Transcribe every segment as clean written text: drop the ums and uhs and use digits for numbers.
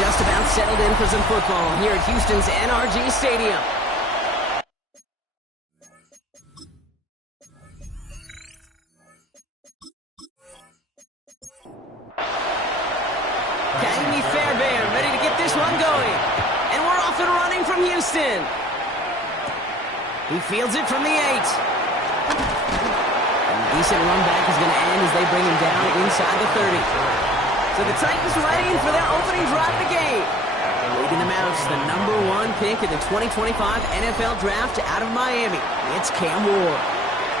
just about settled in for some football here at Houston's NRG Stadium. Academy Fairbairn ready to get this one going. And we're off and running from Houston. He fields it from the 8. And a decent run back is going to end as they bring him down inside the 30. So the Titans ready for their opening drive of the game. Leading them out, the #1 pick in the 2025 NFL Draft out of Miami. It's Cam Ward.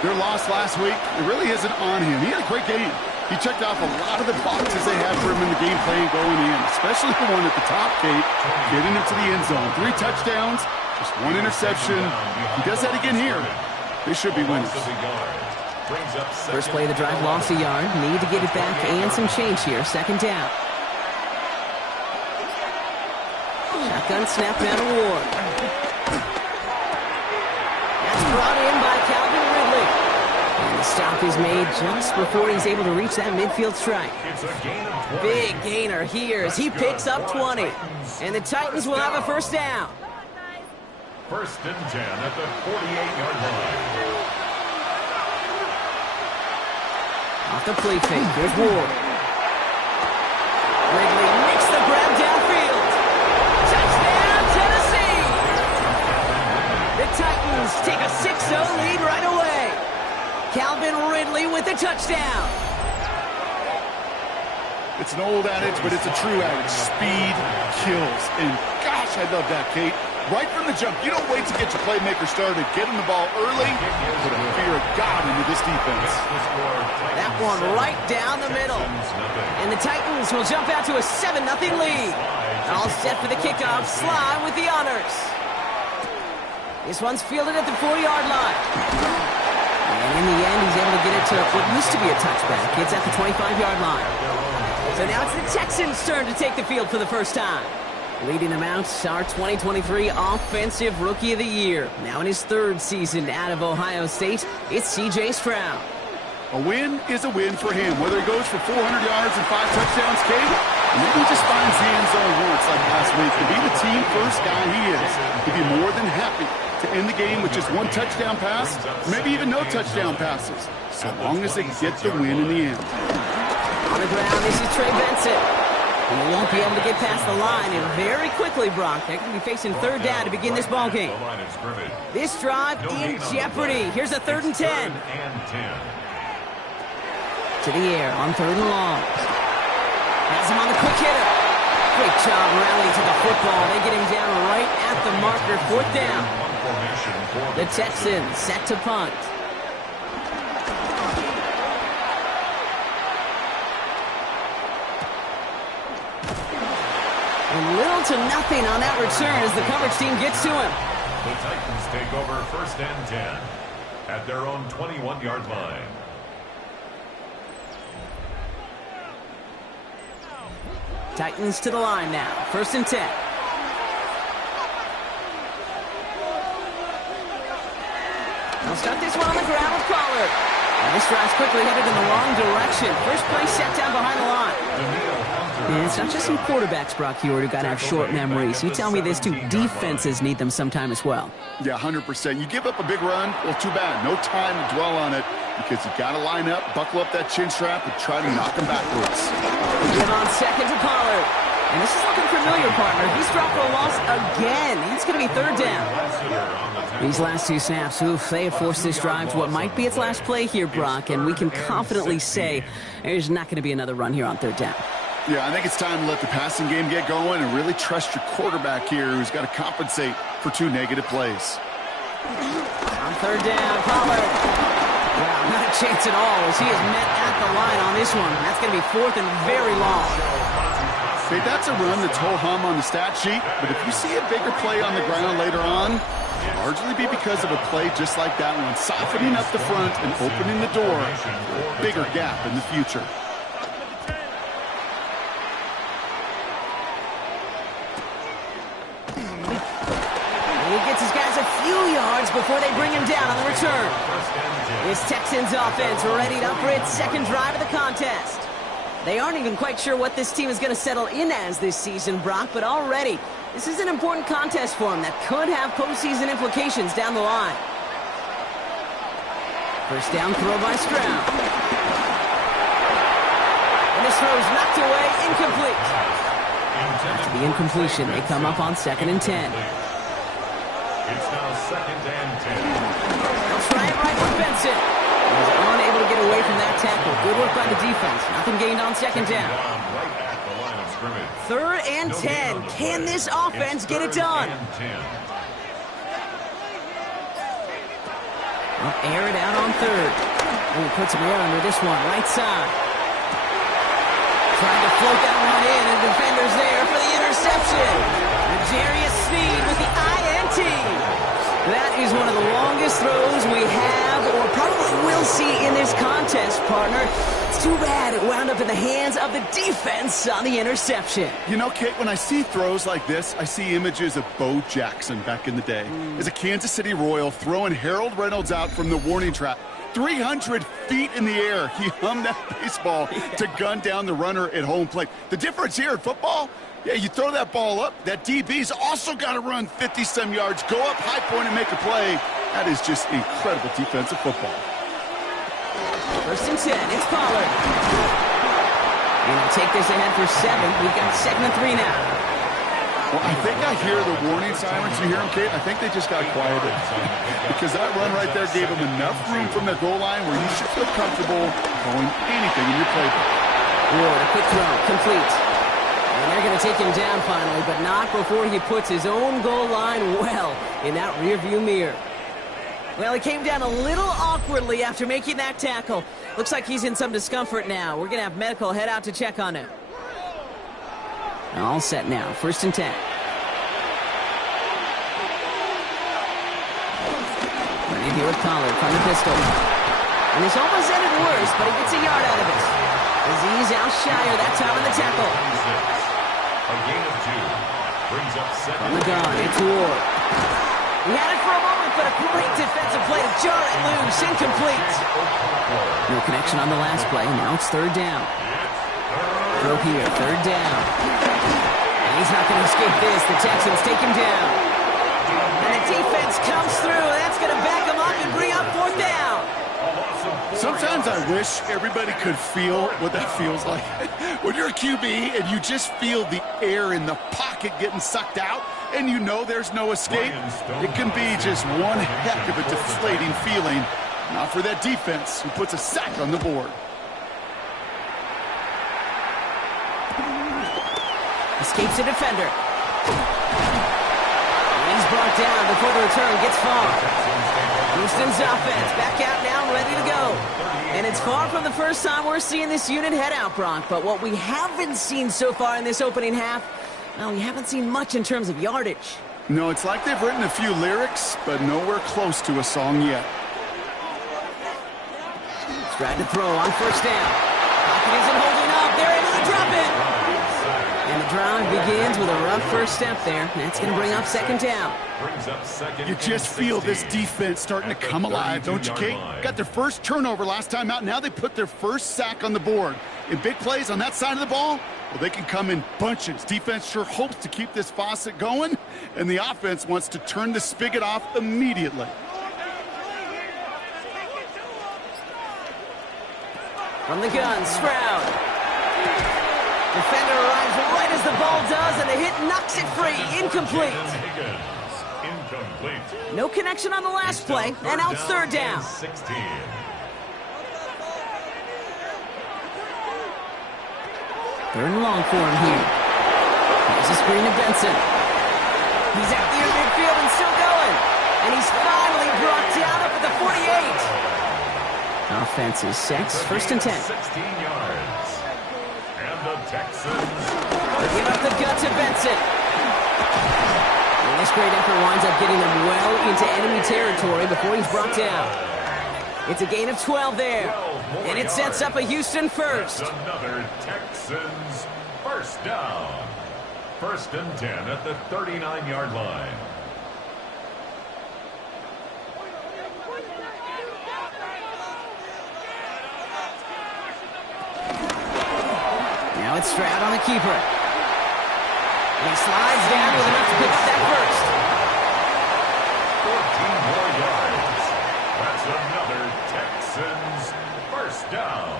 Their loss last week, it really isn't on him. He had a great game. He checked off a lot of the boxes they had for him in the game plan going in, especially the one at the top, Kate, getting him to the end zone. 3 touchdowns, just 1 interception. He does that again here. They should be winners. First play of the drive, lost a yard. Need to get it back and some change here. 2nd down. Shotgun snap now to Ward. That's brought in by Calvin Ridley. And the stop is made just before he's able to reach that midfield strike. Big gainer here as he picks up 20. And the Titans will have a 1st down. 1st and 10 at the 48-yard line. Off the play fake, here's Ward. Ridley makes the grab downfield. Touchdown, Tennessee! The Titans take a 6-0 lead right away. Calvin Ridley with the touchdown. It's an old adage, but it's a true adage. Speed kills. And gosh, I love that, Kate. Right from the jump, you don't wait to get your playmaker started. Get him the ball early. Put a fear of God into this defense. That one right down the middle. And the Titans will jump out to a 7-0 lead. All set for the kickoff. Sly with the honors. This one's fielded at the 4-yard line. And in the end, he's able to get it to what used to be a touchback. It's at the 25-yard line. So now it's the Texans' turn to take the field for the first time. Leading them out, our 2023 Offensive Rookie of the Year. Now in his 3rd season out of Ohio State, it's C.J. Stroud. A win is a win for him. Whether he goes for 400 yards and 5 touchdowns, Kate, or maybe he just finds the end zone once like last week. To be the team first guy he is, he'd be more than happy to end the game with just 1 touchdown pass, maybe even no touchdown passes, so long as they get the win in the end. On the ground, this is Trey Benson. He won't be able to get past the line, and very quickly, Brock, they're going to be facing 3rd down to begin this ball game. This drive in jeopardy. Here's a 3rd and 10. To the air on 3rd and long. Has him on the quick hitter. Great job rallying to the football. They get him down right at the marker. 4th down. The Texans set to punt. And little to nothing on that return as the coverage team gets to him. The Titans take over 1st and 10 at their own 21-yard line. Titans to the line now. 1st and 10. They'll start this one on the ground with Pollard. And this drive's quickly headed in the wrong direction. First play set down behind the line. And it's not just some quarterbacks, Brock Heward, who got to have short memories. You tell me this too, defenses need them sometime as well. Yeah, 100%. You give up a big run, well, too bad. No time to dwell on it because you got to line up, buckle up that chin strap, and try to knock them backwards. Give on 2nd to Pollard. And this is looking familiar, partner. He's dropped for a loss again. It's going to be 3rd down. These last 2 snaps, they have forced this drive to what might be its last play here, Brock, and we can confidently say there's not going to be another run here on 3rd down. Yeah, I think it's time to let the passing game get going and really trust your quarterback here who's got to compensate for 2 negative plays. On 3rd down, Pollard. Wow, not a chance at all as he is met at the line on this one. That's going to be 4th and very long. Hey, that's a run that's ho-hum on the stat sheet, but if you see a bigger play on the ground later on, largely be because of a play just like that one, softening up the front and opening the door for a bigger gap in the future. He gets his guys a few yards before they bring him down on the return. This Texans offense readied up for its 2nd drive of the contest. They aren't even quite sure what this team is going to settle in as this season, Brock, but already this is an important contest for them that could have postseason implications down the line. First down throw by Stroud. And this throw is knocked away, incomplete. After the incompletion, they come up on 2nd and 10. It's now 2nd and 10. They'll try it right with Benson. He was unable to get away from that tackle. Good work by the defense. Nothing gained on 2nd down. Right at the line of scrimmage. 3rd and 10. Can this offense get it done? Well, air it out on 3rd. And he puts some air under this one, right side. Trying to float that one in, and defender's there for the interception. Jarius Sneed with the INT. That is one of the longest throws we have or probably will see in this contest, partner. It's too bad it wound up in the hands of the defense on the interception. You know, Kate, when I see throws like this, I see images of Bo Jackson back in the day. As a Kansas City Royal throwing Harold Reynolds out from the warning trap. 300 feet in the air. He hummed that baseball to gun down the runner at home plate. The difference here in football, yeah, you throw that ball up, that DB's also got to run 50-some yards, go up high point and make a play. That is just incredible defensive football. 1st and 10, it's Pollard. Gonna take this ahead for 7. We've got 2nd and 3 now. Well, I think I hear the warning sirens. You hear them, Kate? I think they just got quieted. Because that run right there gave them enough room from their goal line where you should feel comfortable throwing anything in your playbook. Ward, a quick throw, complete. And they're going to take him down finally, but not before he puts his own goal line well in that rearview mirror. Well, he came down a little awkwardly after making that tackle. Looks like he's in some discomfort now. We're going to have medical head out to check on him. All set now. 1st and 10. Ready here with Pollard from the pistol. And this almost ended worse, but he gets a yard out of it. Aziz Al-Shire that time on the tackle. A gain of 2. Brings up 7. From the gun, it's Ward. He had it for a moment, but a great defensive play to jar it loose. Incomplete. No connection on the last play. Now it's 3rd down. Throw here, 3rd down. And he's not going to escape this. The Texans take him down. And the defense comes through. That's going to back him up and bring up 4th down. Sometimes I wish everybody could feel what that feels like. When you're a QB and you just feel the air in the pocket getting sucked out and you know there's no escape, it can be just one heck of a deflating feeling. Not for that defense who puts a sack on the board. Escapes a defender. And he's brought down before the return gets far. Houston's offense back out now, ready to go. And it's far from the first time we're seeing this unit head out, Brock. But what we haven't seen so far in this opening half, well, we haven't seen much in terms of yardage. No, it's like they've written a few lyrics, but nowhere close to a song yet. Tried to throw on 1st down. Pocket isn't holding up. They're able to drop it. And the drive begins with a rough first step there. That's going to bring up 2nd down. You just feel this defense starting to come alive, don't you, Kate? Got their first turnover last time out. Now they put their first sack on the board. In big plays on that side of the ball, well, they can come in bunches. Defense sure hopes to keep this faucet going, and the offense wants to turn the spigot off immediately. From the gun, Stroud. Defender arrives right as the ball does, and the hit knocks it free. Incomplete. No connection on the last play, and now it's 3rd down. 16. Third and long for him here. Here's a screen to Benson. He's out near midfield and still going. And he's finally brought down up at the 48. Offense is set. 1st and 10. 16 yards. And the Texans give up the gut to Benson. And this great effort winds up getting him well into enemy territory before he's brought down. It's a gain of 12 there. And it sets up a Houston first. Another Texans first down. 1st and 10 at the 39-yard line. Now it's Stroud on the keeper. And he slides down with enough to pick up that first. 14 more yards. That's another Texans first down.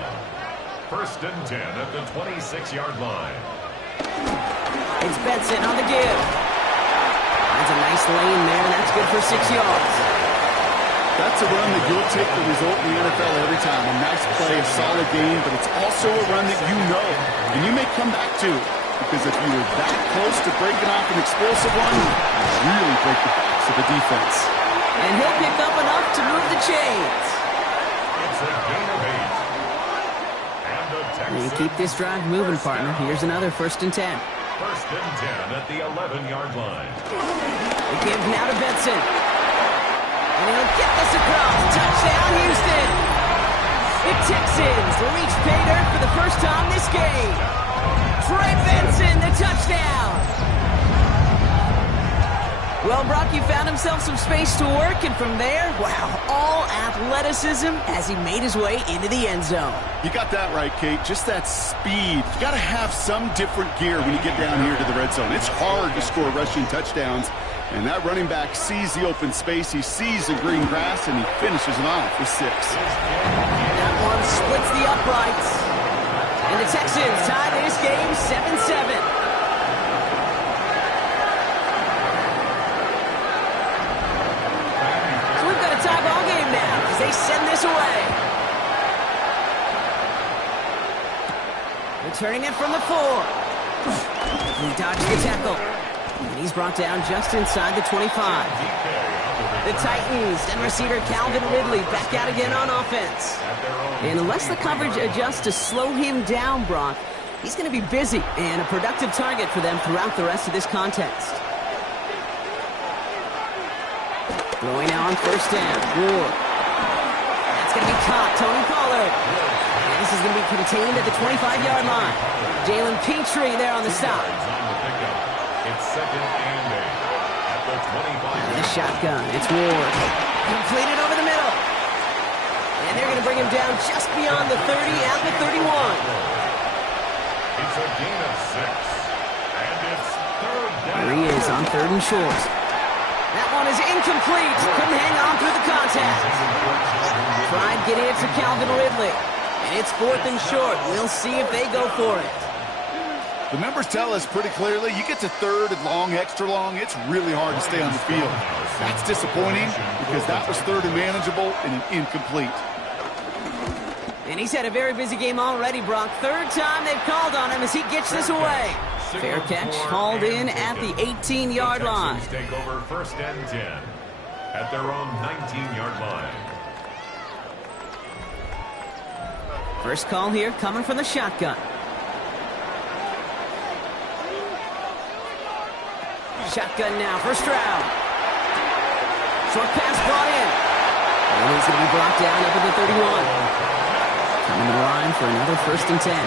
First and 10 at the 26-yard line. It's Benson on the give. Finds a nice lane there, and that's good for 6 yards. That's a run that you'll take the result in the NFL every time. A nice play, a solid game, but it's also a run that you know, and you may come back to. Because if you were that close to breaking off an explosive run, you really break the backs of the defense. And he'll pick up enough to move the chains. It's a gain of 8. And the Texans. You keep this drive moving, partner. Here's another first and 10. First and 10 at the 11-yard line. The give now to Benson. And he'll get this across. Touchdown, Houston. The Texans reach pay dirt for the first time this game. Trey Benson, the touchdown. Well, Brock, he found himself some space to work, and from there, wow, all athleticism as he made his way into the end zone. You got that right, Kate. Just that speed. You got to have some different gear when you get down here to the red zone. It's hard to score rushing touchdowns, and that running back sees the open space, he sees the green grass, and he finishes it off with 6. That one splits the uprights. And the Texans tie this game 7-7. So we've got a tie ball game now as they send this away. Returning it from the 4. He dodged the tackle. And he's brought down just inside the 25. The Titans and receiver Calvin Ridley back out again on offense. And unless the coverage adjusts to slow him down, Brock, he's going to be busy and a productive target for them throughout the rest of this contest. Throwing now on first down. Ward. That's going to be caught. Tony Pollard. And this is going to be contained at the 25-yard line. Jalen Petrie there on the stop. It's second and 8 at the 25. The shotgun. It's Ward. Completed over the middle. And they're going to bring him down just beyond the 30 at the 31. It's a gain of 6. And it's third down. There he is on 3rd and short. That one is incomplete. Couldn't hang on through the contact. Tried getting it to Calvin Ridley. And it's 4th and short. We'll see if they go for it. The numbers tell us pretty clearly, you get to 3rd and long, extra long, it's really hard to stay on the field. That's disappointing because that was 3rd and manageable and an incomplete. And he's had a very busy game already, Brock. 3rd time they've called on him as he gets this away. Fair catch, hauled in at the 18-yard line. Take over first and 10 at their own 19-yard line. First call here coming from the shotgun. Shotgun now for Stroud. Short pass brought in. And he's going to be brought down up at the 31. Coming to the line for another first and 10. And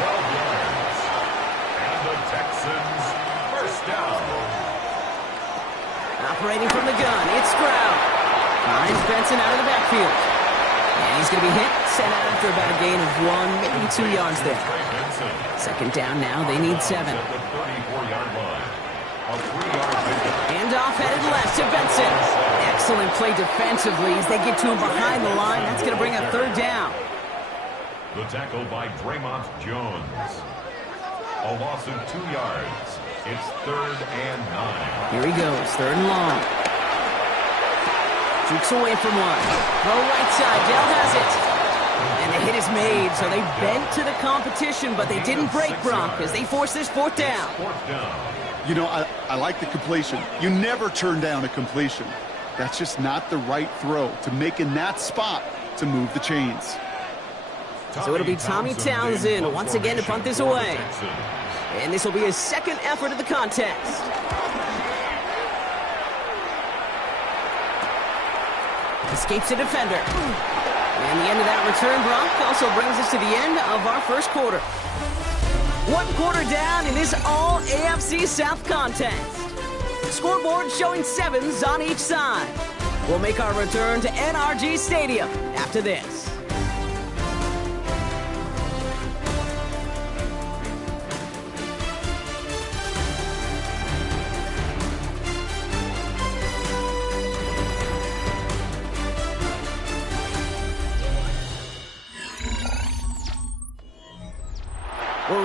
the Texans first down. Operating from the gun, it's Stroud. Finds Benson out of the backfield. And he's going to be hit, set out after about a gain of 1, maybe 2 yards there. Second down now, they need 7. At the 34-yard line. A 3-yard Handoff headed left to Benson. Excellent play defensively as they get to him behind the line. That's going to bring a 3rd down. The tackle by Draymond Jones. A loss of 2 yards. It's 3rd and 9. Here he goes, 3rd and long. Jukes away from one. Throw right side, Dell has it. And the hit is made, so they bent to the competition, but they didn't break, Brock, as they force this 4th down. 4th down. You know, I like the completion. You never turn down a completion. That's just not the right throw to make in that spot to move the chains. So it'll be Tommy Townsend once again to punt this away. And this will be his 2nd effort of the contest. Escapes a defender. And the end of that return, Brock, also brings us to the end of our first quarter. 1 quarter down in this all-AFC South contest. Scoreboard showing 7s on each side. We'll make our return to NRG Stadium after this.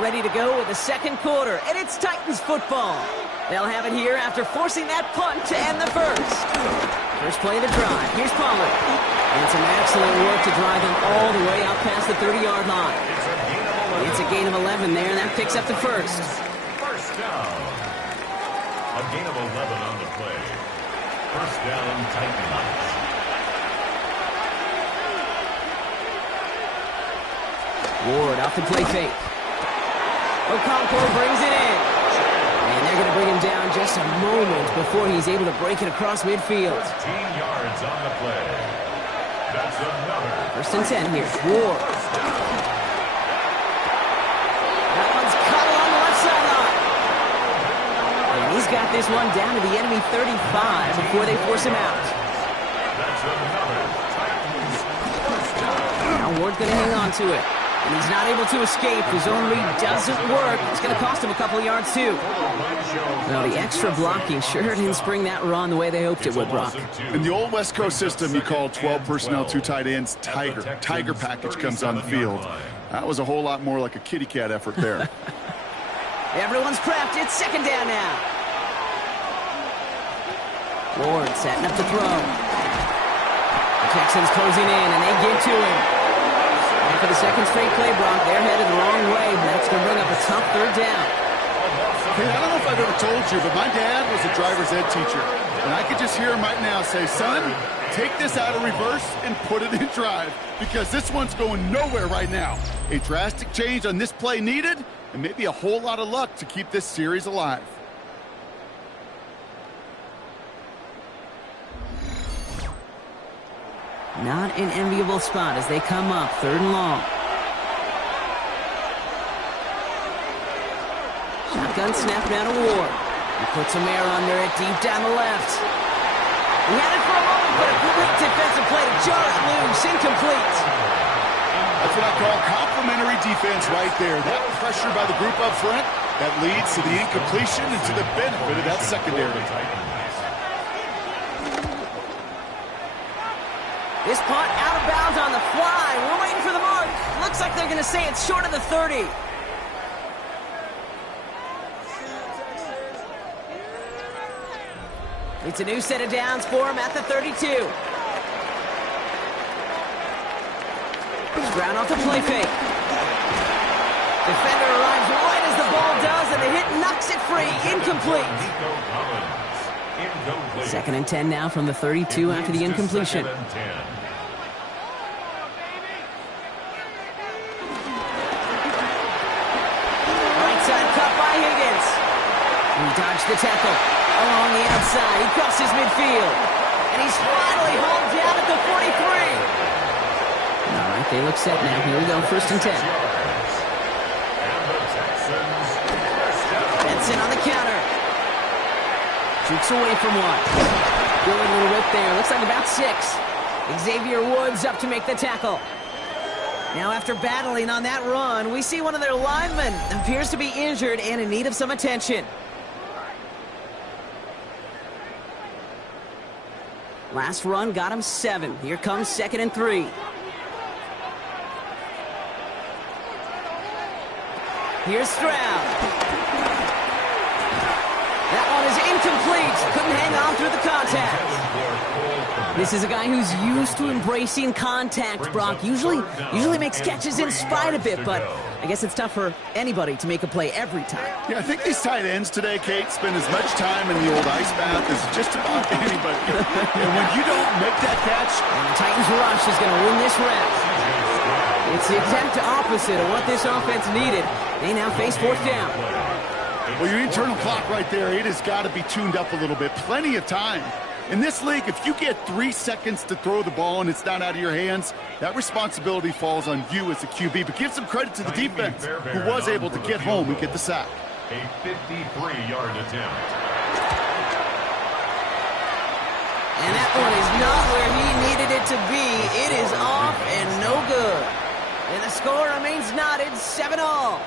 ready to go with the second quarter, and it's Titans football. They'll have it here after forcing that punt to end the first. First play of the drive. Here's Pollard. And some excellent work to drive them all the way out past the 30-yard line. It's a gain of 11 there, and that picks up the first. First down. A gain of 11 on the play. First down, Titans. Ward off the play fake. Okonkwo brings it in. And they're going to bring him down just a moment before he's able to break it across midfield. 15 yards on the play. That's another. First and 10 here. Ward. That one's cut along the left sideline. And he's got this one down to the enemy 35 before they force him out. That's another. Titans first down. Now Ward's going to hang on to it. And he's not able to escape. His own read doesn't work. It's going to cost him a couple of yards, too. Well, the extra blocking sure didn't spring that run the way they hoped it would, Brock. In the old West Coast system, you call 12 personnel, 2 tight ends, Tiger. Tiger package comes on the field. That was a whole lot more like a kitty cat effort there. Everyone's prepped. It's second down now. Ward setting up to throw. The Texans closing in, and they get to him. And for the second straight play, Brock, they're headed the wrong way. That's going to bring up a tough third down. Hey, I don't know if I've ever told you, but my dad was a driver's ed teacher. And I could just hear him right now say, son, take this out of reverse and put it in drive. Because this one's going nowhere right now. A drastic change on this play needed, and maybe a whole lot of luck to keep this series alive. Not an enviable spot as they come up, third and long. Shotgun snap now to Ward. He puts some air under it deep down the left. He had it for a moment, but a great defensive play to jar it loose. Incomplete. That's what I call complimentary defense right there. That pressure by the group up front, that leads to the incompletion and to the benefit of that secondary. This punt out of bounds on the fly. We're waiting for the mark. Looks like they're going to say it's short of the 30. It's a new set of downs for him at the 32. Ground off the play fake. Defender arrives right as the ball does, and the hit knocks it free. Incomplete. Second and 10 now from the 32 after the incompletion. Right side cut by Higgins. He dodged the tackle. Along the outside, he crosses midfield. And he's finally hauled down at the 43. All right, they look set now. Here we go, first and 10. Benson on the counter. Shoots away from one. Good little rip there. Looks like about 6. Xavier Woods up to make the tackle. Now after battling on that run, we see one of their linemen appears to be injured and in need of some attention. Last run got him 7. Here comes second and 3. Here's Stroud. That one is incomplete. Couldn't hang on through the contact. This is a guy who's used to embracing contact, Brock. Usually makes catches in spite of it, but I guess it's tough for anybody to make a play every time. Yeah, I think these tight ends today, Kate, spend as much time in the old ice bath as just about anybody. And when you don't make that catch... And the Titans rush is going to win this round. It's the exact opposite of what this offense needed. They now face fourth down. Well, your internal clock right there, it has got to be tuned up a little bit. Plenty of time. In this league, if you get 3 seconds to throw the ball and it's not out of your hands, that responsibility falls on you as a QB. But give some credit to the defense, who was able to get home and get the sack. A 53-yard attempt. And that one is not where he needed it to be. It is off and no good. And the score remains knotted, 7-all.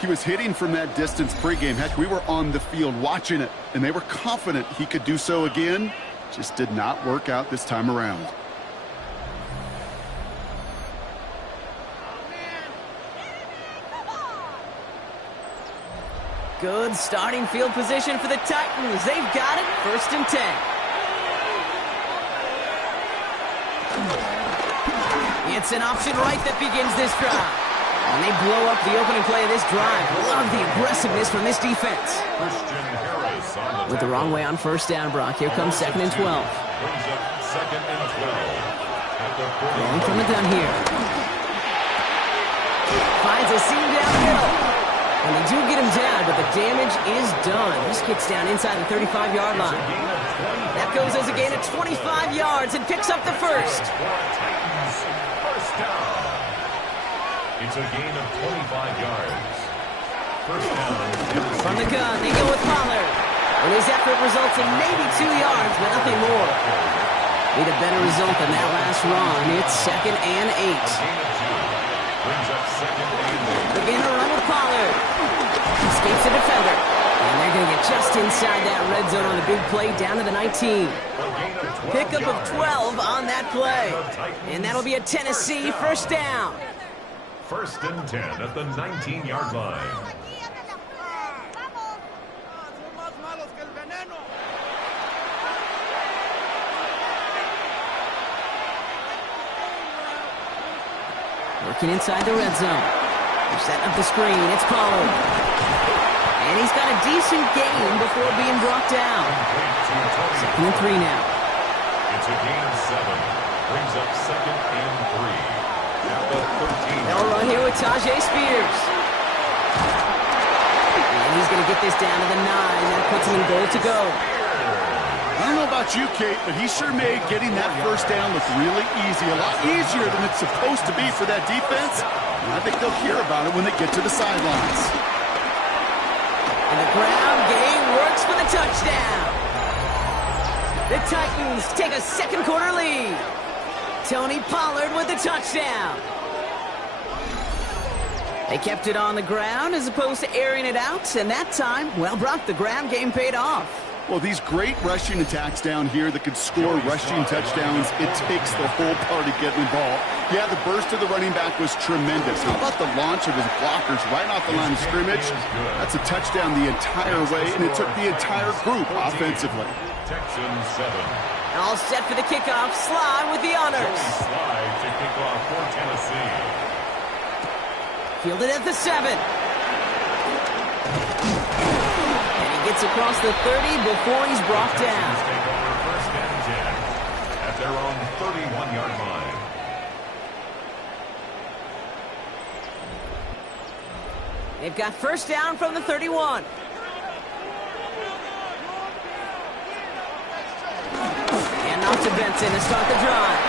He was hitting from that distance pregame. Heck, we were on the field watching it, and they were confident he could do so again. Just did not work out this time around. Good starting field position for the Titans. They've got it. 1st and 10. It's an option right that begins this drive. And they blow up the opening play of this drive. Love the aggressiveness from this defense. With the wrong way on 1st down, Brock. Here comes 2nd and 12. Brings up 2nd and 12. Going from the gun here. Finds a seam down the middle. And they do get him down, but the damage is done. This kid's down inside the 35-yard line. That goes as a gain of 25 yards and picks up the first. First down. It's a gain of 25 yards. First down. From the gun, they go with Pollard. And his effort results in maybe 2 yards, but nothing more. Need a better result than that last run. It's 2nd and 8. Brings up 2nd and 8. Again, a run with Pollard. Escapes the defender. And they're going to get just inside that red zone on the big play down to the 19. Pickup of 12 on that play. And that'll be a Tennessee 1st down. 1st and 10 at the 19-yard line. Working inside the red zone. They're setting up the screen. It's Pollard. And he's got a decent gain before being brought down. 2nd and 3 now. It's a gain of 7. Brings up 2nd and 3. Now the 13. They'll run here with Tajay Spears. And he's going to get this down to the 9. That puts him in goal to go. I don't know about you, Kate, but he sure made getting that 1st down look really easy. A lot easier than it's supposed to be for that defense. And I think they'll hear about it when they get to the sidelines. And the ground game works for the touchdown. The Titans take a 2nd quarter lead. Tony Pollard with the touchdown. They kept it on the ground as opposed to airing it out. And that time, well, Brock, the ground game paid off. Well, these great rushing attacks down here that could score rushing touchdowns, it takes the whole party getting involved. Yeah, the burst of the running back was tremendous. How about the launch of his blockers right off the line of scrimmage? That's a touchdown the entire way, and it took the entire group offensively. Texans 7. All set for the kickoff. Sly with the honors. Slide to kick off for Tennessee. Fielded at the 7. Gets across the 30 before he's brought down. Take over 1st and 10 at their own 31-yard line. They've got 1st down from the 31. And off to Benson to start the drive.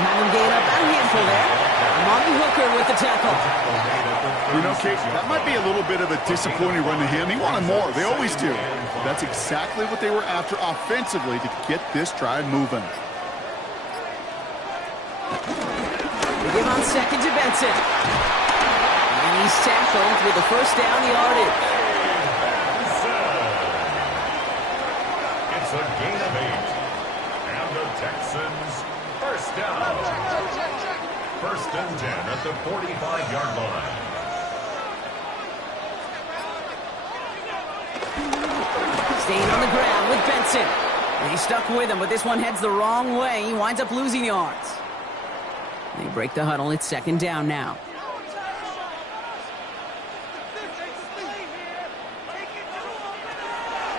Having gained up about a handful there. Monty Hooker with the tackle. You know, Kate, that might be a little bit of a disappointing run to him. He wanted more. They always do. That's exactly what they were after offensively to get this drive moving. They give on 2nd to Benson. And he's tackled with the 1st down yardage. It's a gain of 8. And the Texans 1st down. 1st and 10 at the 45-yard line. Staying on the ground with Benson. And he's stuck with him, but this one heads the wrong way. He winds up losing yards. They break the huddle. It's 2nd down now.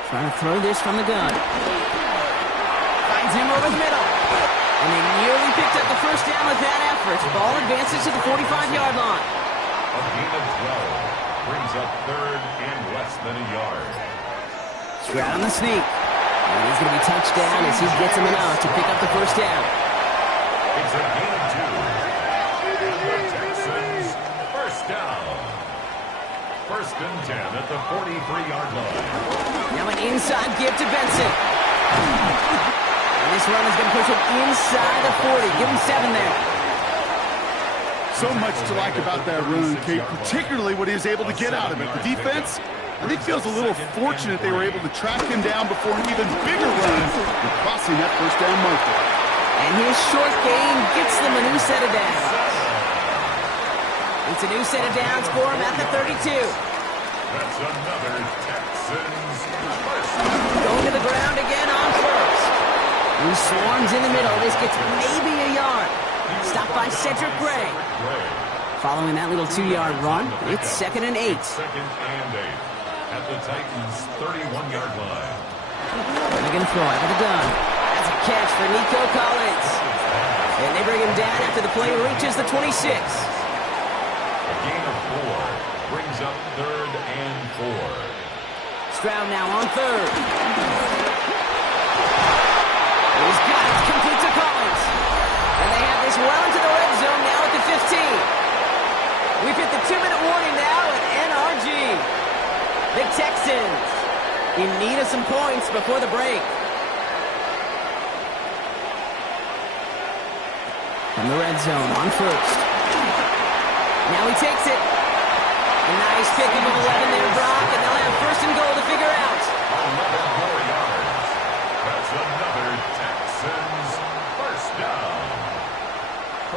Trying to throw this from the gun. Finds him over the middle. And they nearly picked up the 1st down with that effort. Ball advances to the 45-yard line. A gain of 12. Brings up 3rd and less than a yard. Stroud on the sneak. And he's going to be touched down as he gets him enough to pick up the 1st down. It's a gain of 2. And the Texans 1st down. 1st and 10 at the 43-yard line. Now an inside give to Benson. And this run is going to push him inside the 40. Give him 7 there. So much to like about that run, Kate, particularly what he was able to get out of it. The defense, I think, feels a little fortunate they were able to track him down before an even bigger run and crossing that 1st down marker. And his short gain gets them a new set of downs. It's a new set of downs for him at the 32. That's another Texans first down. Going to the ground again on first. He swarms in the middle. This gets maybe a yard. Stopped by Cedric Gray. Following that little 2-yard run, it's 2nd and 8. Second and 8 at the Titans' 31-yard line. They're going to throw out of the gun. That's a catch for Nico Collins. And they bring him down after the play reaches the 26. A gain of 4 brings up 3rd and 4. Stroud now on 3rd. He's got it. It's complete to Collins. And they have this well into the red zone now at the 15. We've hit the 2-minute warning now at NRG. The Texans in need of some points before the break. From the red zone on first. Now he takes it. A nice pickup of 11 there, Brock, and they'll have 1st and goal to figure out. 11 more yards. That's another Texans first down.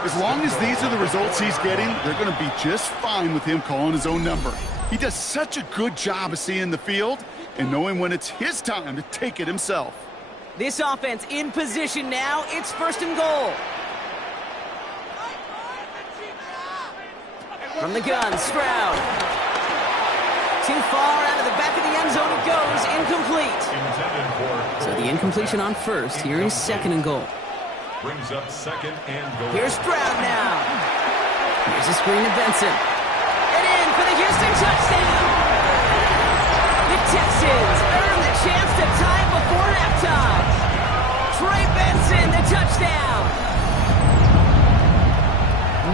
As long as these are the results he's getting, they're going to be just fine with him calling his own number. He does such a good job of seeing the field and knowing when it's his time to take it himself. This offense in position now. It's 1st and goal. From the gun, Stroud. Too far out of the back of the end zone it goes. Incomplete. So the incompletion on first. Here is 2nd and goal. Brings up 2nd and goal. Here's Stroud now. Here's a screen to Benson. And in for the Houston touchdown. The Texans earn the chance to tie before halftime. Trey Benson, the touchdown.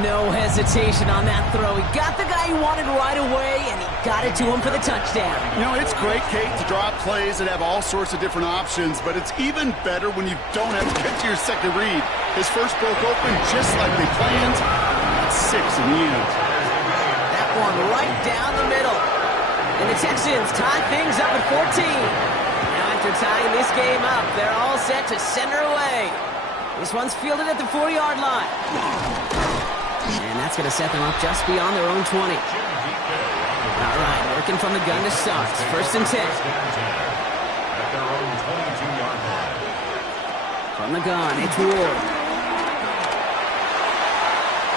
No hesitation on that throw. He got the guy he wanted right away, and he got it to him for the touchdown. You know, it's great, Kate, to draw up plays that have all sorts of different options, but it's even better when you don't have to get to your second read. His first broke open just like they planned. It's 6 in the end. That one right down the middle. And the Texans tie things up at 14. Now after tying this game up, they're all set to send her away. This one's fielded at the 4-yard line. And that's going to set them up just beyond their own 20. All right, working from the gun to start. 1st and 10. At their own 22-yard line. From the gun, it's Ward.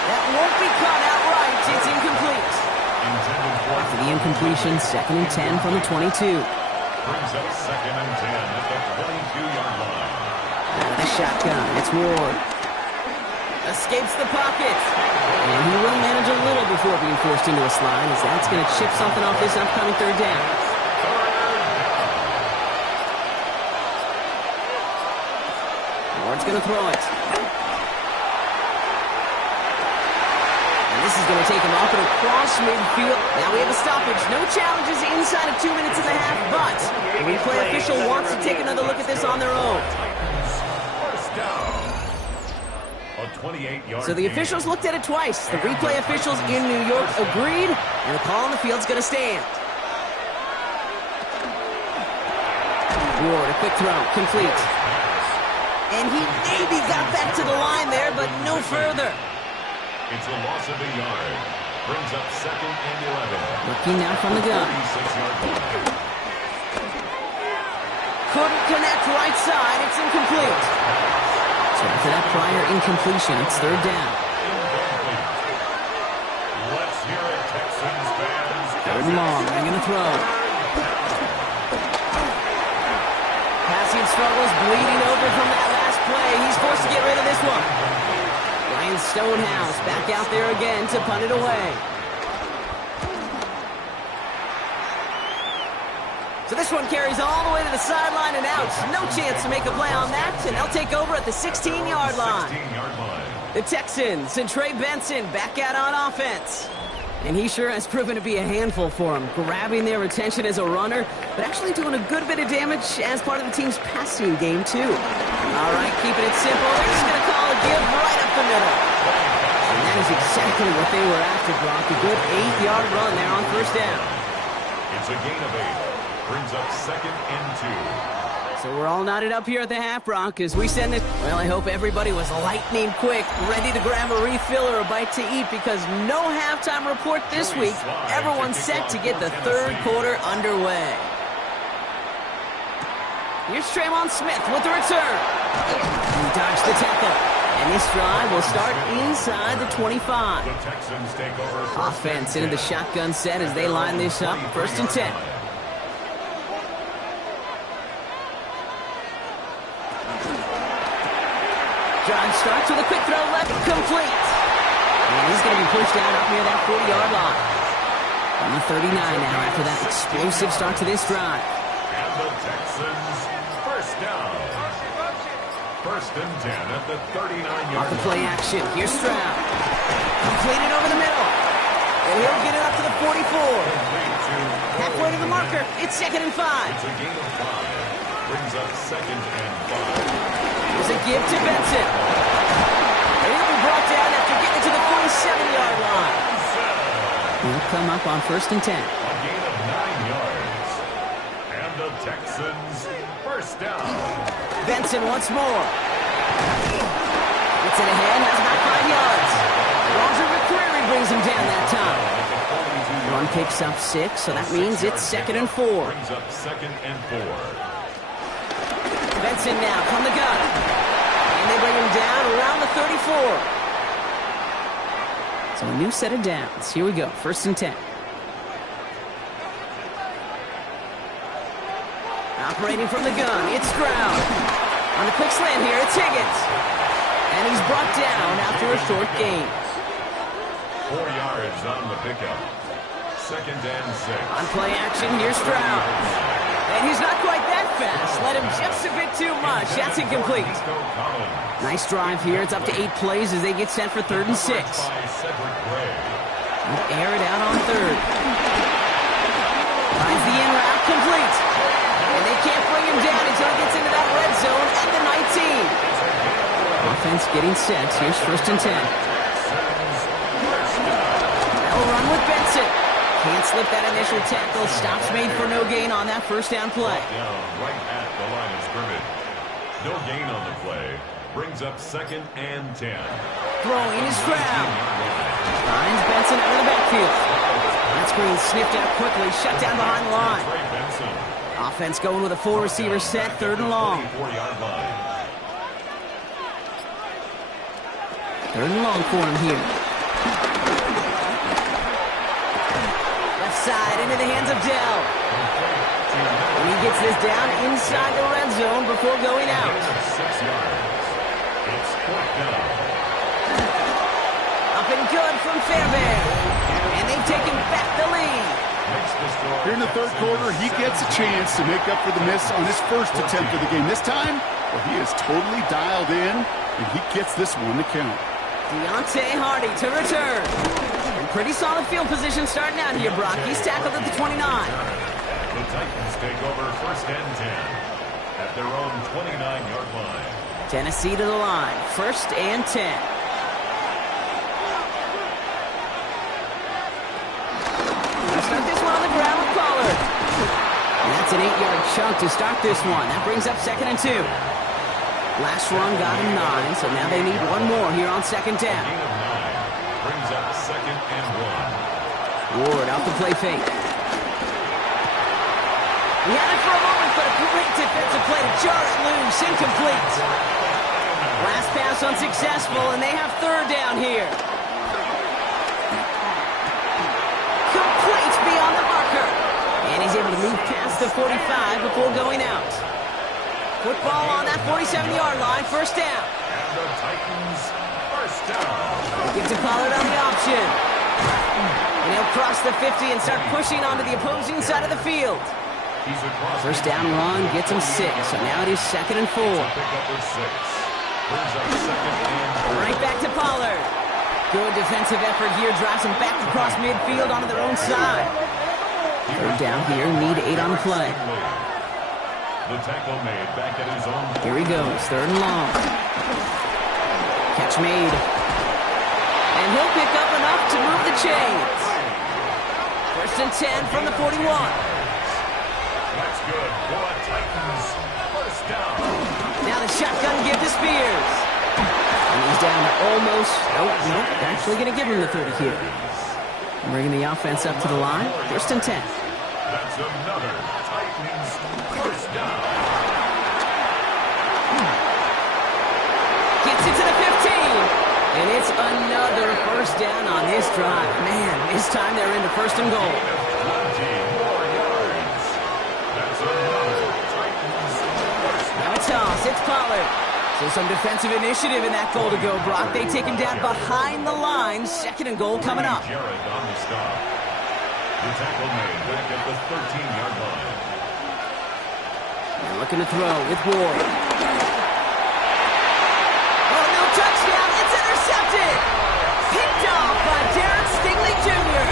That won't be caught outright. It's incomplete. After the incompletion, 2nd and 10 from the 22. Brings up 2nd and 10 at the 22-yard line. Out of the shotgun, it's Ward. Escapes the pocket. And he will manage a little before being forced into a slide, as that's going to chip something off this upcoming 3rd down. Ward's going to throw it. And this is going to take him off and across midfield. Now we have a stoppage. No challenges inside of 2 minutes and a half, but the replay official wants to take another look at this on their own. First down. A 28-yard So the officials looked at it twice. The replay officials in New York agreed, and the call on the field's going to stand. Ward, a quick throw, complete. And he maybe got back to the line there, but no further. It's a loss of a yard. Brings up 2nd and 11. Looking now from the gun. 36-yard line. Couldn't connect right side. It's incomplete. So after that prior incompletion, it's 3rd down. Incomplete. Let's hear it, Texans fans. 3rd and long. They're going to throw. Passing struggles, bleeding over from that last play. He's forced to get rid of this one. Ryan Stonehouse back out there again to punt it away. So this one carries all the way to the sideline and out. No chance to make a play on that, and they'll take over at the 16-yard line. 16-yard line. The Texans and Trey Benson back out on offense. And he sure has proven to be a handful for them, grabbing their attention as a runner, but actually doing a good bit of damage as part of the team's passing game, too. All right, keeping it simple. They're just going to call a give right up the middle. And that is exactly what they were after, Brock. A good 8-yard run there on 1st down. It's a gain of 8. Brings up 2nd and 2. So we're all knotted up here at the half, Brock, as we send it. Well, I hope everybody was lightning quick, ready to grab a refill or a bite to eat, because no halftime report this week. Everyone's set to get the third quarter underway. Here's Tremont Smith with the return. He dodged the tackle. And this drive will start inside the 25. The Texans take over. Offense into the shotgun set as they line this up. 1st and 10. Drive starts with a quick throw left, complete. And he's going to be pushed down up near that 40-yard line. On the 39 now after that explosive start to this drive. And the Texans, first down. 1st and 10 at the 39-yard line. Off the play action, here's Stroud. Completed over the middle. And he'll get it up to the 44. Halfway to the marker, it's 2nd and 5. It's a gain of 5. Brings up 2nd and 5. There's a give to Benson. And he'll be brought down after getting to the 47-yard line. He'll come up on 1st and 10. A gain of 9 yards. And the Texans, first down. Benson once more. Gets it ahead, has about 5 yards. Roger McCreary brings him down that time. Run picks up 6, so that means it's 2nd and 4. Brings up 2nd and 4. Benson now from the gun. And they bring him down around the 34. So a new set of downs. Here we go, 1st and 10. Operating from the gun, it's Stroud. On the quick slant here, it's Higgins. And he's brought down after a short gain. 4 yards on the pickup. 2nd and 6. On play action, here's Stroud. And he's not quite that fast. Let him just a bit too much. That's incomplete. Nice drive here. It's up to 8 plays as they get set for 3rd and 6. We'll air it out on 3rd. Finds the in route, complete. And they can't bring him down until he gets into that red zone at the 19. Offense getting set. Here's 1st and 10. They'll run with Benson. Can't slip that initial tackle. Stops made for no gain on that 1st down play. Down right at the line of scrimmage. No gain on the play. Brings up 2nd and 10. Throwing is Stroud. Finds Benson out of the backfield. That screen sniffed out quickly. Shut down behind the line. Offense going with a 4-receiver set. 3rd and long. 3rd and long for him here. Side into the hands of Dell. And he gets this down inside the red zone before going out. 6 yards. It's 4th down. Up and good from Fairbairn. And they've taken back the lead. Here in the 3rd quarter, he gets a chance to make up for the miss on his 1st attempt of the game. This time, well, he is totally dialed in, and he gets this one to count. Deontay Hardy to return. And pretty solid field position starting out here, Brock. He's tackled at the 29. The Titans take over 1st and 10 at their own 29-yard line. Tennessee to the line. 1st and 10. Start this one on the ground with Pollard. And that's an 8-yard chunk to start this one. That brings up 2nd and 2. Last run got him 9, so now they need one more here on 2nd down. Gain of 9 brings up 2nd and 1. Ward off the play fake. He had it for a moment, but a great defensive play to jar it loose. Incomplete. Last pass unsuccessful, and they have 3rd down here. Complete beyond the marker. And he's able to move past the 45 before going out. Football on that 47-yard line, 1st down. And the Titans, 1st down. Gives to Pollard on the option. And he'll cross the 50 and start pushing onto the opposing side of the field. He's across. 1st down run gets him 6, so now it is 2nd and 4. Pick up with 6. Brings up 2nd and 4. Right back to Pollard. Good defensive effort here, drives them back across midfield onto their own side. 3rd down here, need 8 on the play. The tackle made back at his own. Here he goes, 3rd and long. Catch made. And he'll pick up enough to move the chains. 1st and 10 from the 41. That's good for the Titans. 1st the shotgun give to Spears. And he's down to almost, nope, actually going to give him the 30 here. Bringing the offense up to the line, 1st and 10. That's another Titans first down. Gets it to the 15. And it's another first down on this drive. Man, this time they're into 1st and goal. 20 more yards. That's another Titans first down. Now a toss, it's Pollard. So some defensive initiative in that goal to go, Brock. They take him down behind the line. 2nd and goal coming up. Jarrett on the stop. The tackle made back at the 13-yard line. And looking to throw with Ward. Oh, no touchdown. It's intercepted. Picked off by Derek Stingley Jr.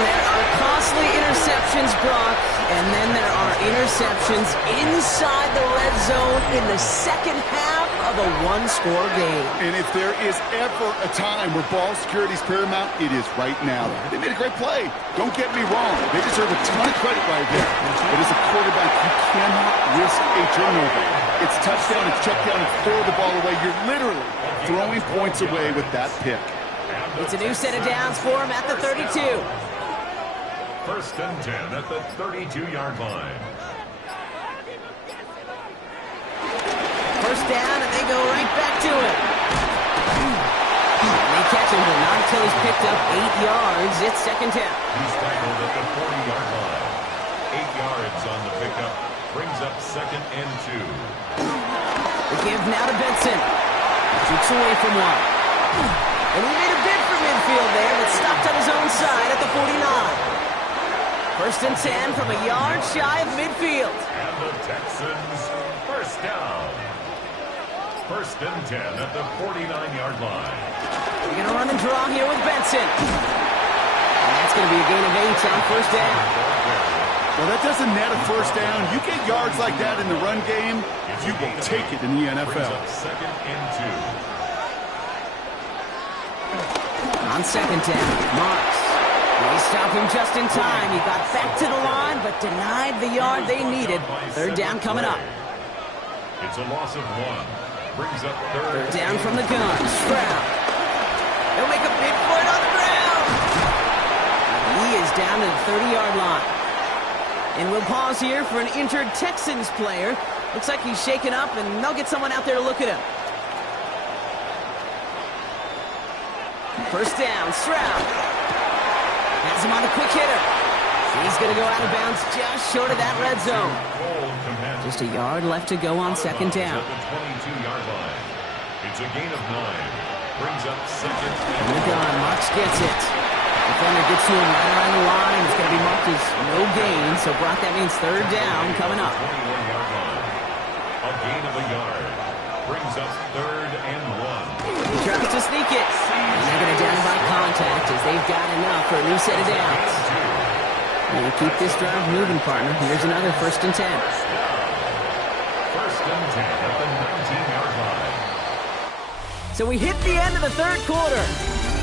There are costly interceptions, Brock. And then there are interceptions inside the red zone in the 2nd half of a one-score game. And if there is ever a time where ball security is paramount, it is right now. They made a great play. Don't get me wrong. They deserve a ton of credit right there. But as a quarterback, you cannot risk a turnover. It's touchdown, it's check down, it's throw the ball away. You're literally throwing points away with that pick. It's a new set of downs for him at the 32. 1st and 10 at the 32-yard line. First down, and they go right back to it. And they catch him, but not until he's picked up 8 yards. It's 2nd down. He's tackled at the 40-yard line. 8 yards on the pickup. Brings up 2nd and 2. The give now to Benson. Shoots away from one. And he made a bid for midfield there, but stopped on his own side at the 49. 1st and 10 from a yard shy of midfield. And the Texans first down. 1st and 10 at the 49-yard line. They're going to run and draw here with Benson. And that's going to be a gain of 8 on 1st down. Well, that doesn't net a first down. You get yards like that in the run game, you will take it in the NFL. Brings up 2nd and 2. On 2nd down, Marks. They stop him just in time. He got back to the line, but denied the yard they needed. 3rd down coming up. It's a loss of 1. Brings up 3rd down from the gun. Stroud. They'll make a bid for it on the ground. He is down to the 30-yard line. And we'll pause here for an injured Texans player. Looks like he's shaken up, and they'll get someone out there to look at him. First down, Stroud. Has him on a quick hitter. He's going to go out of bounds just short of that red zone. Just a yard left to go on 2nd down. At the 22-yard line. It's a gain of 9. Brings up 2nd and the gun. Marks gets it. Defender gets to him right around the line. It's going to be marked as no gain. So, Brock, that means 3rd down coming up. 21-yard line. A gain of a yard. Brings up 3rd and 1. He tries to sneak it. And they're going to down by contact as they've got enough for a new set of downs. And keep this drive moving, partner. Here's another 1st and 10. 1st and 10 at the 19-yard line. So we hit the end of the 3rd quarter.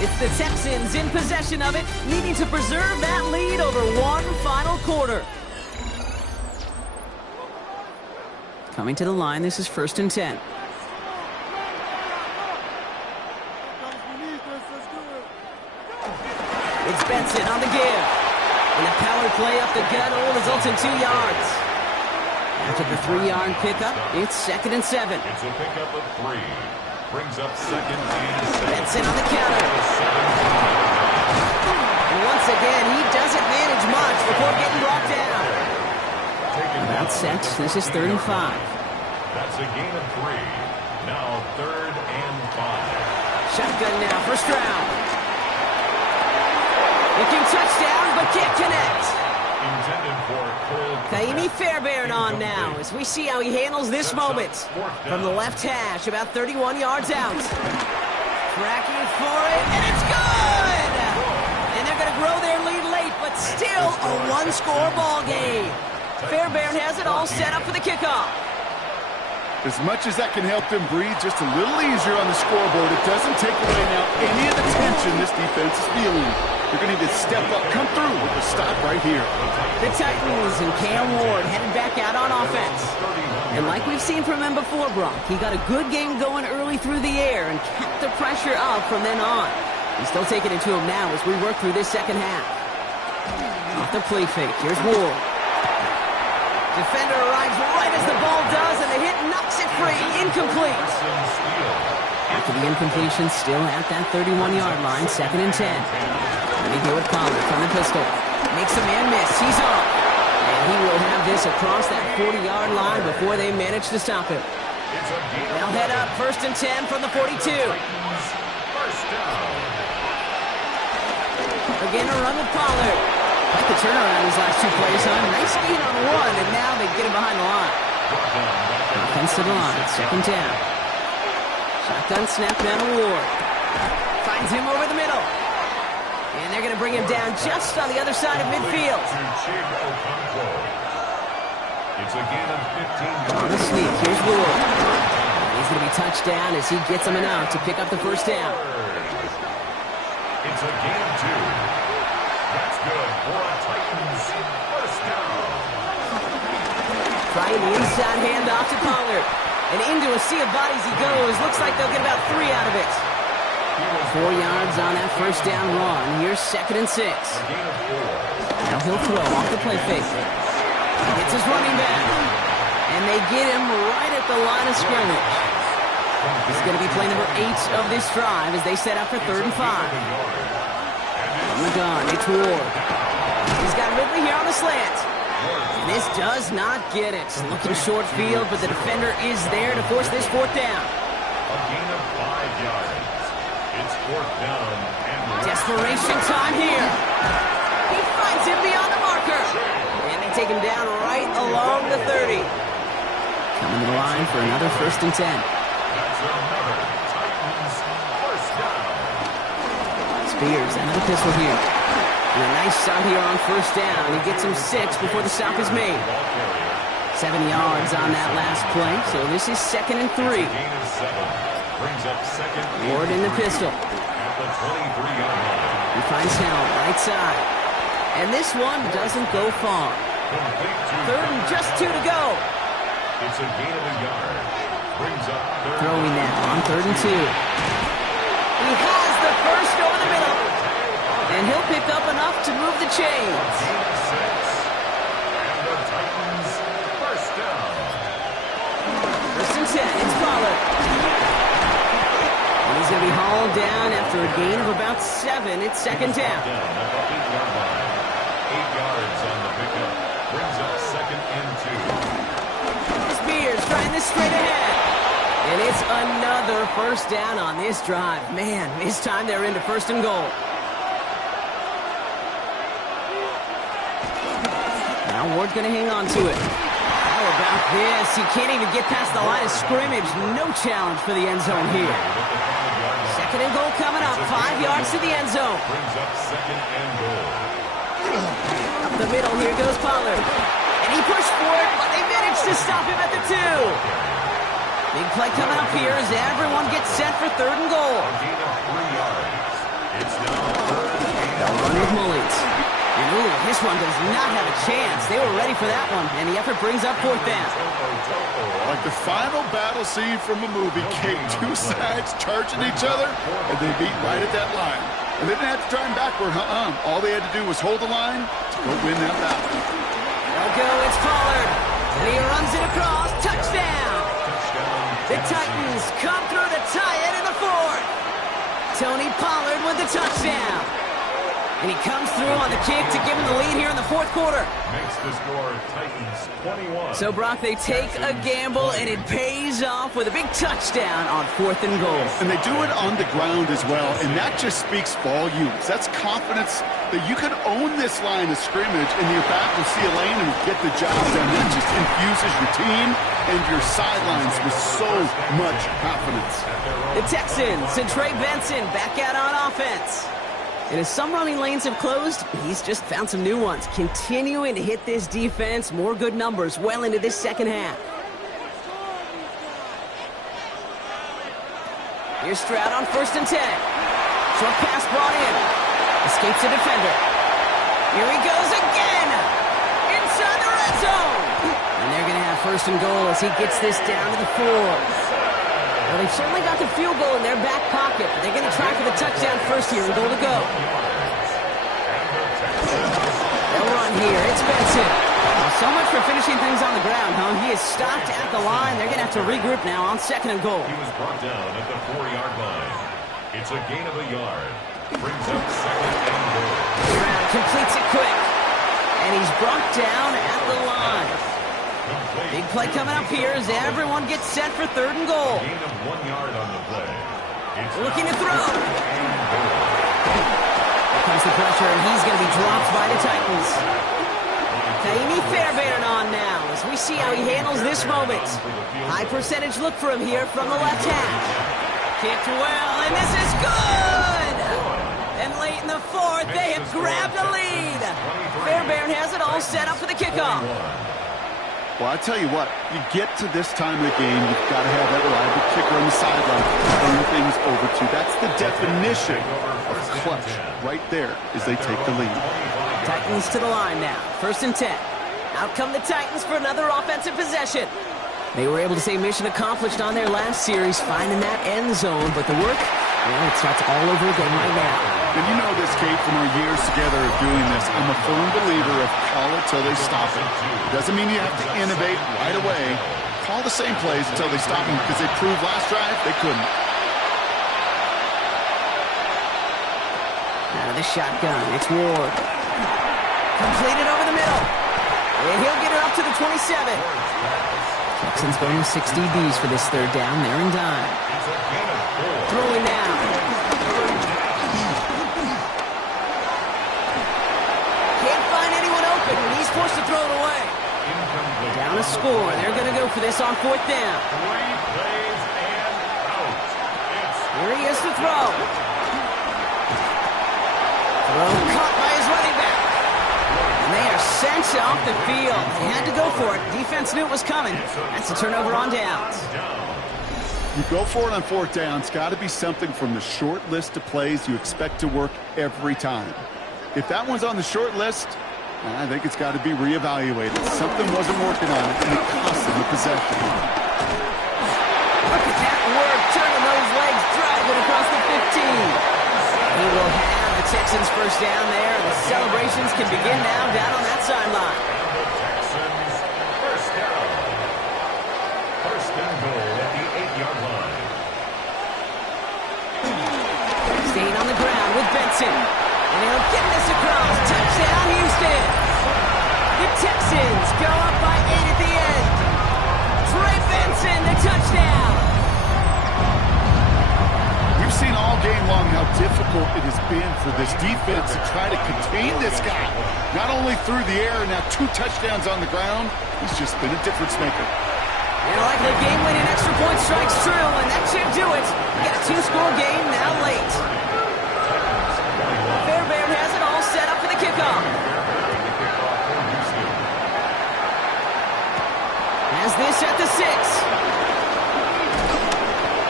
It's the Texans in possession of it, needing to preserve that lead over one final quarter. Coming to the line, this is 1st and 10. It's Benson on the give. And a power play up the gut will result in 2 yards. After the 3-yard pickup, it's 2nd and 7. It's a pickup of 3. Brings up 2nd and 7. Benson on the counter. And once again, he doesn't manage much before getting brought down. That's set. This is 3rd and 5. That's a gain of 3. Now 3rd and 5. Shotgun now for Stroud. Looking touchdown, but can't connect. Intended for Cole. Kaimi Fairbairn on now as we see how he handles this moment. From the left hash, about 31 yards out. Tracking for it, and it's good! And they're going to grow their lead late, but still a one-score ball game. Fairbairn has it all set up for the kickoff. As much as that can help them breathe just a little easier on the scoreboard, it doesn't take away now any of the tension this defense is feeling. They're going to need to step up, come through with a stop right here. The Titans and Cam Ward headed back out on offense. 31 And like we've seen from him before, Brock, he got a good game going early through the air and kept the pressure up from then on. He's still taking it to him now as we work through this second half. Off the play fake. Here's Ward. Defender arrives right as the ball does, and the hit knocks it free. Incomplete. After the incompletion, still at that 31-yard line, 2nd and 10. And they go with Pollard from the pistol. Makes a man miss. He's off. And he will have this across that 40-yard line before they manage to stop him. They'll head up 1st and 10 from the 42. Again, a run with Pollard. Like the turnaround these last 2 plays, huh? Nice gain on one, and now they get him behind the line. Offense to the line, 2nd down. Shotgun snap down to Ward. Finds him over the middle. And they're going to bring him down just on the other side of midfield. It's a gain of 15 yards. On the sneak, here's Ward. He's going to be touched down as he gets him enough to pick up the 1st down. It's a gain of 2. That's good for a Titans 1st down. Trying the inside handoff to Pollard. And into a sea of bodies he goes. Looks like they'll get about 3 out of it. 4 yards on that 1st down run. Here's 2nd and 6. Now he'll throw off the play fake. He gets his running back. And they get him right at the line of scrimmage. This is going to be play number 8 of this drive as they set up for 3rd and 5. From the gun, it's Ward. He's got Ridley here on the slant. And this does not get it. Looking short field, but the defender is there to force this 4th down. A gain of 5 yards. It's 4th down. And desperation time here. He finds him beyond the marker. And they take him down right along the 30. Coming to the line for another 1st and 10. That's another Titans 1st down. Spears, another pistol here. And a nice start here on 1st down. He gets him 6 before the stop is made. 7 yards on that last play, so this is 2nd and 3. Gain of 7. Brings up 2nd. Ward in the pistol. At the 23-yard line. He finds Helm, right side. And this one doesn't go far. Complete to 3rd and just 2 to go. It's a gain of a yard. Brings up 3rd. Throwing now on 3rd and 2. He has the first over the middle. And he'll pick up enough to move the chains. Gain of 6. And the Titans 1st down. 1st and 10, it's Pollard. And he's going to be hauled down after a gain of about 7. It's 2nd down. Down at the 8-yard line. 8 yards on the pickup. Brings up 2nd and 2. Spears trying this straight ahead. And it's another 1st down on this drive. Man, this time they're into 1st and goal. Now Ward's going to hang on to it. How about this? He can't even get past the line of scrimmage. No challenge for the end zone here. 2nd and goal coming up. 5 yards to the end zone. Brings up 2nd and goal. Up the middle, here goes Pollard. And he pushed for it, but they managed to stop him at the 2. Big play coming up here as everyone gets set for 3rd and goal. A gain of 3 yards. It's now 3rd and They'll run with Mullins. And ooh, this one does not have a chance. They were ready for that one, and the effort brings up 4th down. Like the final battle scene from a movie, Kate, 2 sides charging each other, and they beat right at that line. And they didn't have to drive backward, All they had to do was hold the line to go win that battle. They'll go, it's Pollard. And he runs it across, touchdown. The Titans come through to tie it in the 4th. Tony Pollard with the touchdown. And he comes through on the kick to give him the lead here in the 4th quarter. makes the score Titans 21. So, Brock, they take a gamble, and it pays off with a big touchdown on 4th and goal. And they do it on the ground as well, and that just speaks volumes. That's confidence that you can own this line of scrimmage, and you're back and see a lane and get the job done. That just infuses your team and your sidelines with so much confidence. The Texans and Trey Benson back out on offense. And as some running lanes have closed, he's just found some new ones, continuing to hit this defense. More good numbers well into this second half. Here's Stroud on 1st and 10. Short pass brought in. Escapes the defender. Here he goes again. Inside the red zone. And they're going to have first and goal as he gets this down to the 4. Well, they've certainly got the field goal in their back pocket, but they're going to try for the touchdown first here and goal to go. They'll run here. It's Benson. Well, so much for finishing things on the ground, huh? He is stopped at the line. They're going to have to regroup now on second and goal. He was brought down at the 4-yard line. It's a gain of a yard. Brings up second and goal. Brown completes it quick. And he's brought down at the line. Big play coming up here as everyone gets set for third and goal. Gain of 1 yard on the play. Looking to throw. Here comes the pressure, and he's going to be dropped by the Titans. Taimi Fairbairn on now as we see how he handles this moment. High percentage look for him here from the left half. Kicked well, and this is good! And late in the 4th, they have grabbed a lead. Fairbairn has it all set up for the kickoff. Well, I tell you what, you get to this time of the game, you've got to have that reliable kicker on the sideline to turn things over to. That's the definition of clutch right there as they take the lead. Titans to the line now. 1st and 10. Out come the Titans for another offensive possession. They were able to say mission accomplished on their last series, finding that end zone, but the work, well, it starts all over again right now. And you know this, Kate, from our years together of doing this, I'm a firm believer of call it till they stop it. It doesn't mean you have to innovate right away. Call the same plays until they stop them, because they proved last drive they couldn't. Out of the shotgun, it's Ward. Completed over the middle. And he'll get it up to the 27. Texans going with 6 DBs for this third down. They're in dime. Throwing now. Can't find anyone open, and he's forced to throw it away. Down a score. They're going to go for this on 4th down. 3 plays and out. Here he is to throw. Throw caught by his running back. And they are sent off the field. They had to go for it. Defense knew it was coming. That's a turnover on downs. You go for it on 4th down. It's got to be something from the short list of plays you expect to work every time. If that one's on the short list, I think it's got to be reevaluated. Something wasn't working on it, and it cost them the possession. Look at that work, turning those legs, driving across the 15. He will have the Texans first down there. The celebrations can begin now down on that sideline. Texans first down. First and goal at the 8-yard line. Staying on the ground with Benson. And he'll get this across. Touchdown, Houston. The Texans go up by 8 at the end. Trey Benson, the touchdown. We've seen all game long how difficult it has been for this defense to try to contain this guy. Not only through the air, now 2 touchdowns on the ground. He's just been a difference maker. And like the game-winning extra point strikes true, and that should do it. We got a 2-score game now late. Fairbairn has it all set up for the kickoff. Has this at the 6.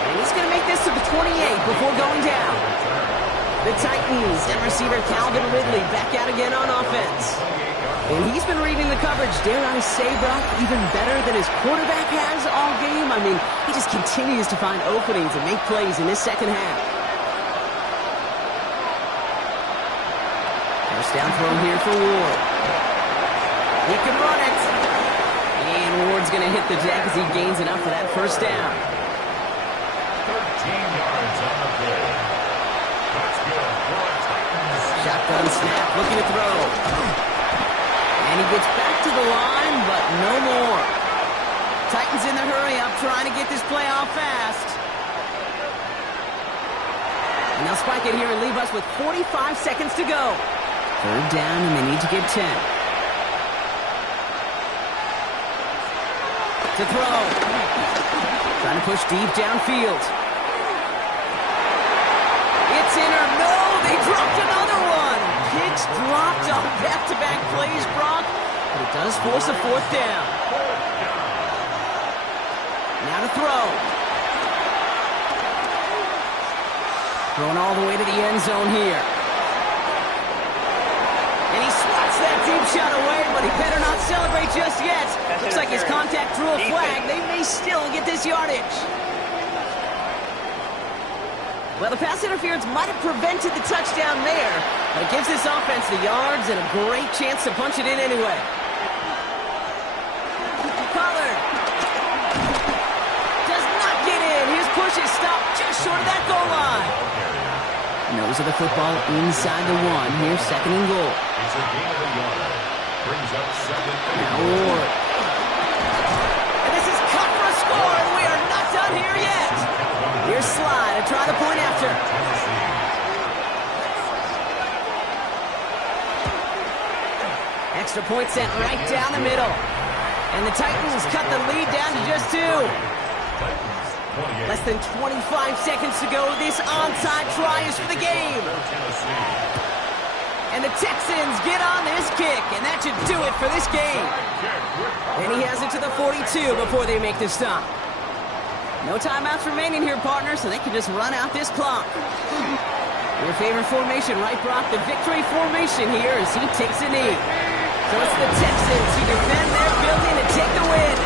And he's going to make this to the 28 before going down. The Titans and receiver Calvin Ridley back out again on offense. And he's been reading the coverage, dare I say, Brock, even better than his quarterback has all game. I mean, he just continues to find openings and make plays in this second half. First down throw here for Ward. He can run it. And Ward's going to hit the deck as he gains enough for that first down. 13 yards on the play. That's good for a Titans. Shotgun snap, looking to throw. And he gets back to the line, but no more. Titans in the hurry-up, trying to get this play off fast. And they'll spike it here and leave us with 45 seconds to go. Third down, and they need to get 10. To throw. Trying to push deep downfield. It's in or no, they dropped another one. Picks dropped on back-to-back plays, Brock. But it does force a 4th down. Now to throw. Thrown all the way to the end zone here. And he swats that deep shot away, but he better not celebrate away just yet. Looks like his contact drew a flag. They may still get this yardage. Well, the pass interference might have prevented the touchdown there, but it gives this offense the yards and a great chance to punch it in anyway. Pollard does not get in. His push is stopped just short of that goal line. Nose of the football inside the one. Here's second and goal. It's a gain of a yard. Brings up second. Now Ward. And this is cut for a score, and we are not done here yet. Here's Sly to try the point after. Extra point sent right down the middle. And the Titans cut the lead down to just 2. Less than 25 seconds to go. This onside try is for the game. And the Texans get on this kick, and that should do it for this game. And he has it to the 42 before they make the stop. No timeouts remaining here, partner, so they can just run out this clock. Your favorite formation, right, Brock? The victory formation here as he takes a knee. So it's the Texans who defend their building and take the win.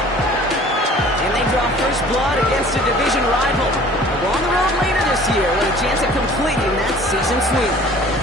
And they draw first blood against a division rival. They'll go on the road later this year with a chance of completing that season sweep.